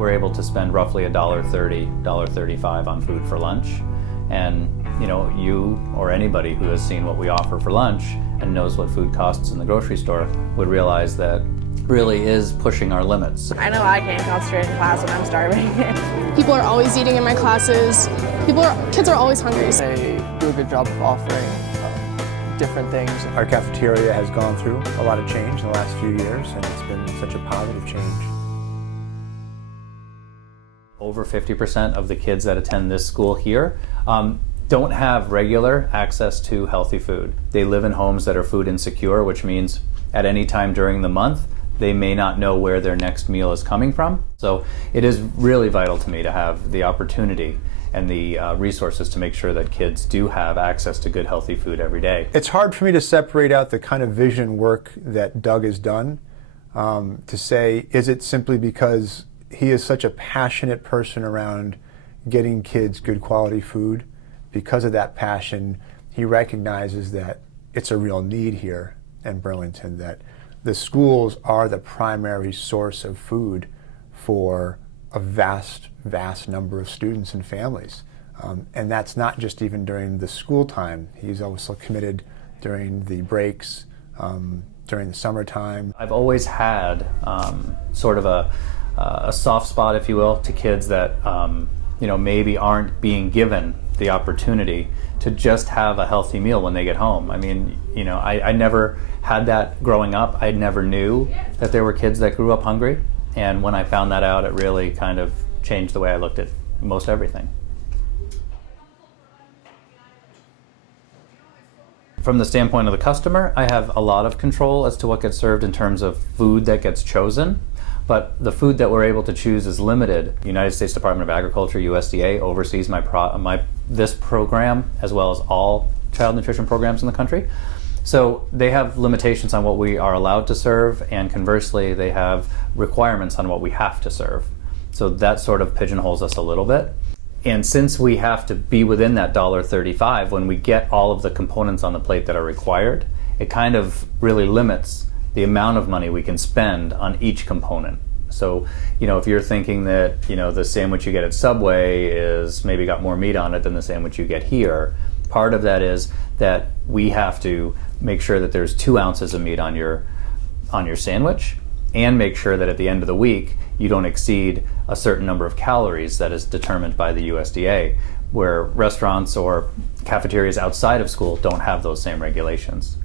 we're able to spend roughly $1.30, $1.35 on food for lunch. And you or anybody who has seen what we offer for lunch and knows what food costs in the grocery store would realize that really is pushing our limits. I know I can't concentrate in class when I'm starving. People are always eating in my classes. Kids are always hungry. They do a good job of offering different things. Our cafeteria has gone through a lot of change in the last few years, and it's been such a positive change. Over 50% of the kids that attend this school here don't have regular access to healthy food. They live in homes that are food insecure, which means at any time during the month, they may not know where their next meal is coming from. So it is really vital to me to have the opportunity and the resources to make sure that kids do have access to good, healthy food every day. It's hard for me to separate out the kind of vision work that Doug has done to say, is it simply because he is such a passionate person around getting kids good quality food? Because of that passion, he recognizes that it's a real need here in Burlington, that the schools are the primary source of food for a vast, vast number of students and families. And that's not just even during the school time. He's also committed during the breaks, during the summertime. I've always had sort of a soft spot, if you will, to kids that maybe aren't being given the opportunity to just have a healthy meal when they get home. I mean, I never had that growing up. I never knew that there were kids that grew up hungry. And when I found that out, it really kind of changed the way I looked at most everything. From the standpoint of the customer, I have a lot of control as to what gets served in terms of food that gets chosen. But the food that we're able to choose is limited. The United States Department of Agriculture, USDA, oversees this program as well as all child nutrition programs in the country. So they have limitations on what we are allowed to serve, and conversely, they have requirements on what we have to serve. So that sort of pigeonholes us a little bit. And since we have to be within that $1.35, when we get all of the components on the plate that are required, it kind of really limits the amount of money we can spend on each component. So, if you're thinking that, the sandwich you get at Subway is maybe got more meat on it than the sandwich you get here, part of that is that we have to make sure that there's 2 ounces of meat on your sandwich, and make sure that at the end of the week, you don't exceed a certain number of calories that is determined by the USDA, where restaurants or cafeterias outside of school don't have those same regulations.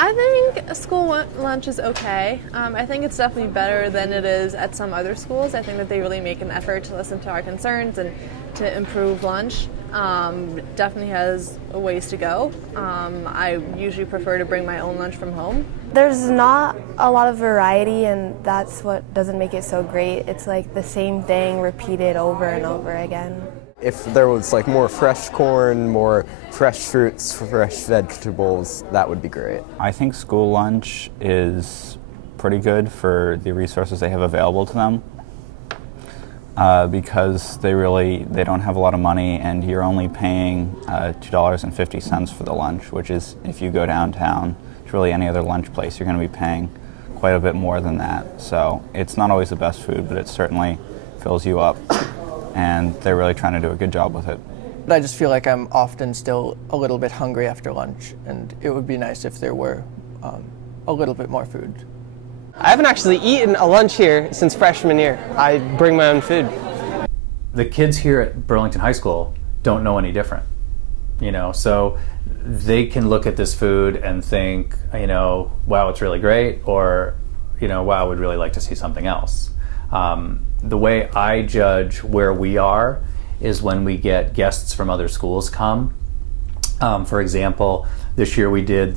I think school lunch is okay. I think it's definitely better than it is at some other schools. I think that they really make an effort to listen to our concerns and to improve lunch. Definitely has a ways to go. I usually prefer to bring my own lunch from home. There's not a lot of variety, and that's what doesn't make it so great. It's like the same thing repeated over and over again. If there was like more fresh corn, more fresh fruits, fresh vegetables, that would be great. I think school lunch is pretty good for the resources they have available to them because they don't have a lot of money, and you're only paying $2.50 for the lunch, which is, if you go downtown to really any other lunch place, you're going to be paying quite a bit more than that. So it's not always the best food, but it certainly fills you up. And they're really trying to do a good job with it. But I just feel like I'm often still a little bit hungry after lunch, and it would be nice if there were a little bit more food. I haven't actually eaten a lunch here since freshman year. I bring my own food. The kids here at Burlington High School don't know any different, so they can look at this food and think, wow, it's really great, or, wow, I would really like to see something else. The way I judge where we are is when we get guests from other schools come. For example, this year we did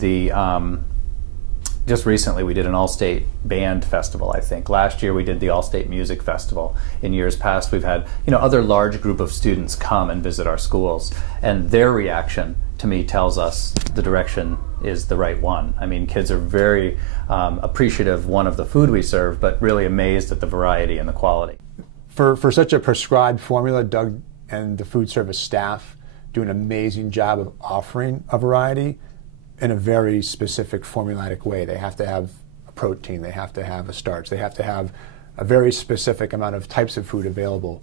just recently we did an all-state band festival, I think. Last year we did the all-state music festival. In years past we've had other large group of students come and visit our schools, and their reaction to me tells us the direction is the right one. I mean, kids are very appreciative, one, of the food we serve, but really amazed at the variety and the quality. For such a prescribed formula, Doug and the food service staff do an amazing job of offering a variety in a very specific formulaic way. They have to have a protein, they have to have a starch, they have to have a very specific amount of types of food available.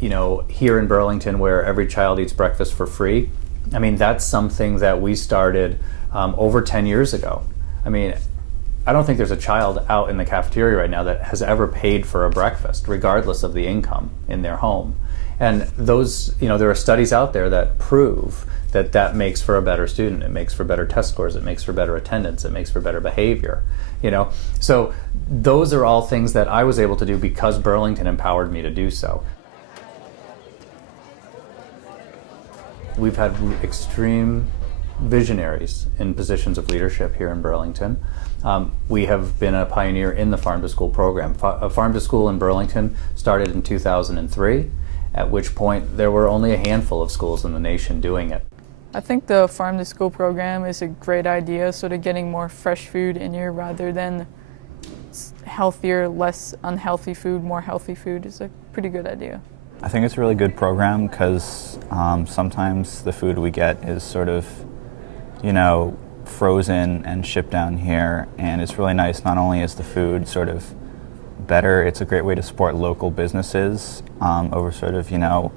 You know, here in Burlington, where every child eats breakfast for free, I mean, that's something that we started over 10 years ago. I mean, I don't think there's a child out in the cafeteria right now that has ever paid for a breakfast, regardless of the income in their home. And those, you know, there are studies out there that prove that that makes for a better student. It makes for better test scores. It makes for better attendance. It makes for better behavior. You know, so those are all things that I was able to do because Burlington empowered me to do so. We've had extreme visionaries in positions of leadership here in Burlington. We have been a pioneer in the Farm to School program. Farm to School in Burlington started in 2003, at which point there were only a handful of schools in the nation doing it. I think the Farm to School program is a great idea, sort of getting more fresh food in here rather than healthier, less unhealthy food, more healthy food is a pretty good idea. I think it's a really good program because sometimes the food we get is sort of, you know, frozen and shipped down here, and it's really nice. Not only is the food sort of better, it's a great way to support local businesses over sort of, you know,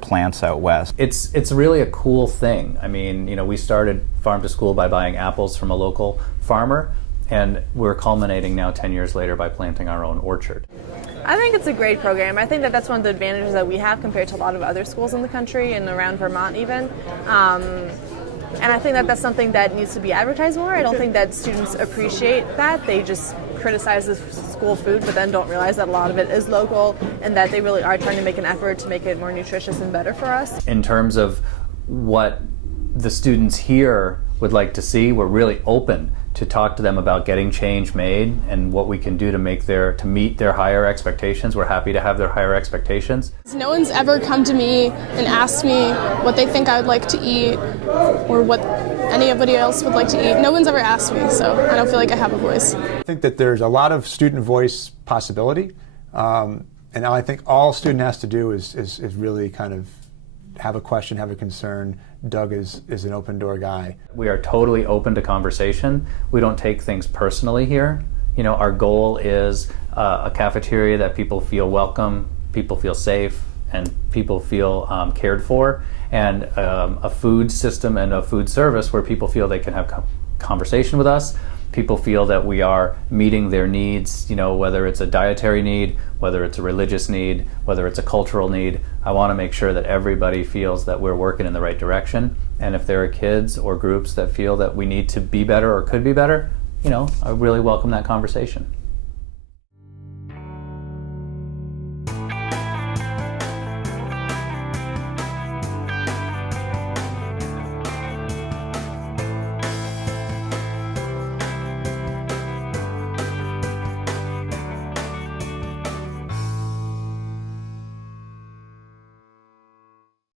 plants out west. It's really a cool thing. I mean, you know, we started Farm to School by buying apples from a local farmer, and we're culminating now 10 years later by planting our own orchard. I think it's a great program. I think that that's one of the advantages that we have compared to a lot of other schools in the country and around Vermont even. And I think that that's something that needs to be advertised more. I don't think that students appreciate that. They just criticize the school food, but then don't realize that a lot of it is local and that they really are trying to make an effort to make it more nutritious and better for us. In terms of what the students here would like to see, we're really open to talk to them about getting change made and what we can do to meet their higher expectations. We're happy to have their higher expectations. No one's ever come to me and asked me what they think I would like to eat or what anybody else would like to eat. No one's ever asked me, so I don't feel like I have a voice. I think that there's a lot of student voice possibility, and I think all a student has to do is really kind of have a question, have a concern. Doug is an open door guy. We are totally open to conversation. We don't take things personally here. You know, our goal is a cafeteria that people feel welcome, people feel safe, and people feel cared for, and a food system and a food service where people feel they can have conversation with us. People feel that we are meeting their needs, you know, whether it's a dietary need, whether it's a religious need, whether it's a cultural need. I want to make sure that everybody feels that we're working in the right direction. And if there are kids or groups that feel that we need to be better or could be better, you know, I really welcome that conversation.